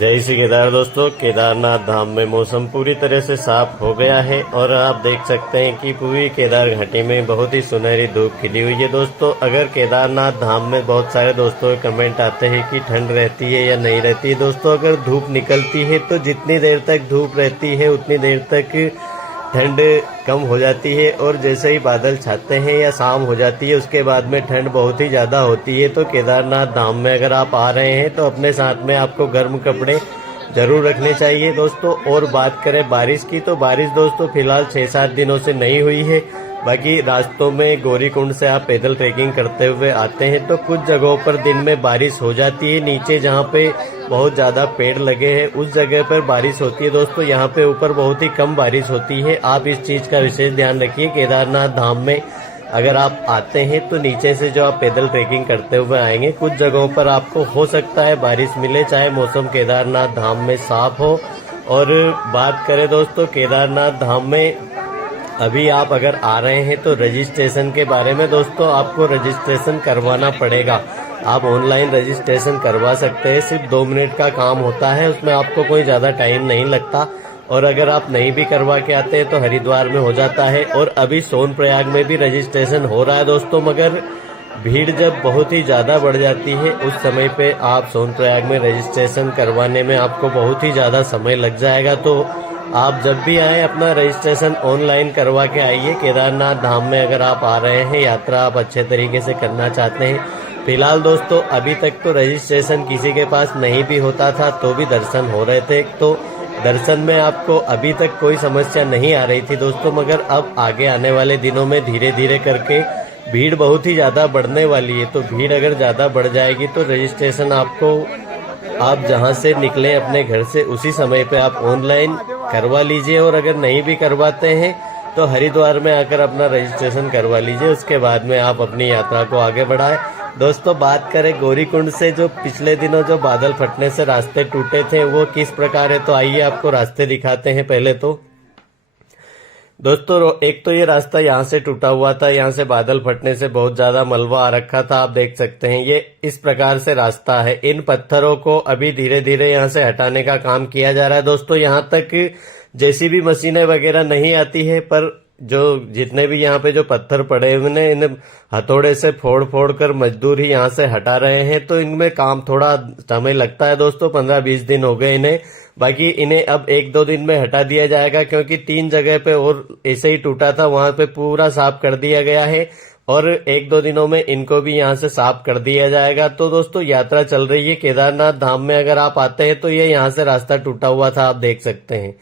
जय श्री केदार दोस्तों। केदारनाथ धाम में मौसम पूरी तरह से साफ हो गया है और आप देख सकते हैं कि पूरी केदार घाटी में बहुत ही सुनहरी धूप खिली हुई है। दोस्तों, अगर केदारनाथ धाम में बहुत सारे दोस्तों के कमेंट आते हैं कि ठंड रहती है या नहीं रहती है। दोस्तों, अगर धूप निकलती है तो जितनी देर तक धूप रहती है उतनी देर तक ठंड कम हो जाती है और जैसे ही बादल छाते हैं या शाम हो जाती है उसके बाद में ठंड बहुत ही ज़्यादा होती है। तो केदारनाथ धाम में अगर आप आ रहे हैं तो अपने साथ में आपको गर्म कपड़े जरूर रखने चाहिए दोस्तों। और बात करें बारिश की, तो बारिश दोस्तों फिलहाल 6-7 दिनों से नहीं हुई है। बाकी रास्तों में गौरीकुंड से आप पैदल ट्रैकिंग करते हुए आते हैं तो कुछ जगहों पर दिन में बारिश हो जाती है। नीचे जहाँ पे बहुत ज्यादा पेड़ लगे हैं उस जगह पर बारिश होती है दोस्तों। यहाँ पे ऊपर बहुत ही कम बारिश होती है। आप इस चीज का विशेष ध्यान रखिए। केदारनाथ धाम में अगर आप आते हैं तो नीचे से जो आप पैदल ट्रैकिंग करते हुए आएंगे, कुछ जगहों पर आपको हो सकता है बारिश मिले, चाहे मौसम केदारनाथ धाम में साफ हो। और बात करें दोस्तों केदारनाथ धाम में अभी आप अगर आ रहे हैं तो रजिस्ट्रेशन के बारे में दोस्तों, आपको रजिस्ट्रेशन करवाना पड़ेगा। आप ऑनलाइन रजिस्ट्रेशन करवा सकते हैं, सिर्फ 2 मिनट का काम होता है, उसमें आपको कोई ज्यादा टाइम नहीं लगता। और अगर आप नहीं भी करवा के आते हैं तो हरिद्वार में हो जाता है। और अभी सोनप्रयाग में भी रजिस्ट्रेशन हो रहा है दोस्तों, मगर भीड़ जब बहुत ही ज्यादा बढ़ जाती है उस समय पे आप सोनप्रयाग में रजिस्ट्रेशन करवाने में आपको बहुत ही ज्यादा समय लग जाएगा। तो आप जब भी आए अपना रजिस्ट्रेशन ऑनलाइन करवा के आइए। केदारनाथ धाम में अगर आप आ रहे हैं, यात्रा आप अच्छे तरीके से करना चाहते हैं। फिलहाल दोस्तों अभी तक तो रजिस्ट्रेशन किसी के पास नहीं भी होता था तो भी दर्शन हो रहे थे। तो दर्शन में आपको अभी तक कोई समस्या नहीं आ रही थी दोस्तों, मगर अब आगे आने वाले दिनों में धीरे धीरे करके भीड़ बहुत ही ज्यादा बढ़ने वाली है। तो भीड़ अगर ज्यादा बढ़ जाएगी तो रजिस्ट्रेशन आपको, आप जहां से निकले अपने घर से उसी समय पे आप ऑनलाइन करवा लीजिए। और अगर नहीं भी करवाते हैं तो हरिद्वार में आकर अपना रजिस्ट्रेशन करवा लीजिए, उसके बाद में आप अपनी यात्रा को आगे बढ़ाएं। दोस्तों, बात करें गौरीकुंड से, जो पिछले दिनों जो बादल फटने से रास्ते टूटे थे वो किस प्रकार है, तो आइए आपको रास्ते दिखाते हैं। पहले तो दोस्तों एक तो ये रास्ता यहाँ से टूटा हुआ था, यहाँ से बादल फटने से बहुत ज्यादा मलबा आ रखा था, आप देख सकते हैं। ये इस प्रकार से रास्ता है। इन पत्थरों को अभी धीरे धीरे यहाँ से हटाने का काम किया जा रहा है दोस्तों। यहाँ तक जेसीबी मशीनें वगैरह नहीं आती है, पर जो जितने भी यहाँ पे जो पत्थर पड़े हुए इन हथौड़े से फोड़ फोड़ कर मजदूर ही यहाँ से हटा रहे हैं। तो इनमें काम थोड़ा समय लगता है दोस्तों, 15-20 दिन हो गए इन्हें। बाकी इन्हें अब 1-2 दिन में हटा दिया जाएगा, क्योंकि 3 जगह पे और ऐसे ही टूटा था, वहां पे पूरा साफ कर दिया गया है। और 1-2 दिनों में इनको भी यहाँ से साफ कर दिया जाएगा। तो दोस्तों यात्रा चल रही है केदारनाथ धाम में। अगर आप आते हैं तो ये यहाँ से रास्ता टूटा हुआ था, आप देख सकते हैं।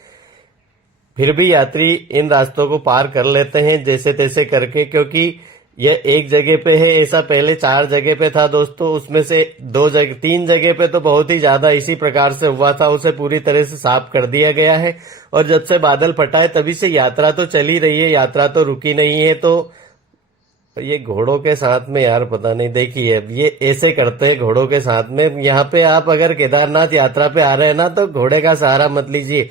फिर भी यात्री इन रास्तों को पार कर लेते हैं जैसे तैसे करके, क्योंकि यह एक जगह पे है। ऐसा पहले 4 जगह पे था दोस्तों, उसमें से 3 जगह पे तो बहुत ही ज्यादा इसी प्रकार से हुआ था, उसे पूरी तरह से साफ कर दिया गया है। और जब से बादल फटा है तभी से यात्रा तो चली रही है, यात्रा तो रुकी नहीं है। तो ये घोड़ों के साथ में यार पता नहीं, देखिए ये ऐसे करते हैं घोड़ों के साथ में। यहाँ पे आप अगर केदारनाथ यात्रा पे आ रहे हैं ना तो घोड़े का सहारा मत लीजिए।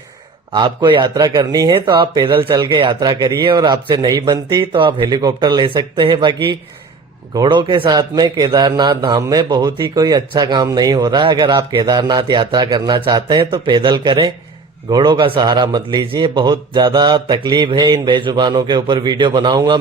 आपको यात्रा करनी है तो आप पैदल चल के यात्रा करिए, और आपसे नहीं बनती तो आप हेलीकॉप्टर ले सकते हैं। बाकी घोड़ों के साथ में केदारनाथ धाम में बहुत ही कोई अच्छा काम नहीं हो रहा है। अगर आप केदारनाथ यात्रा करना चाहते हैं तो पैदल करें, घोड़ों का सहारा मत लीजिए। बहुत ज्यादा तकलीफ है। इन बेजुबानों के ऊपर वीडियो बनाऊंगा।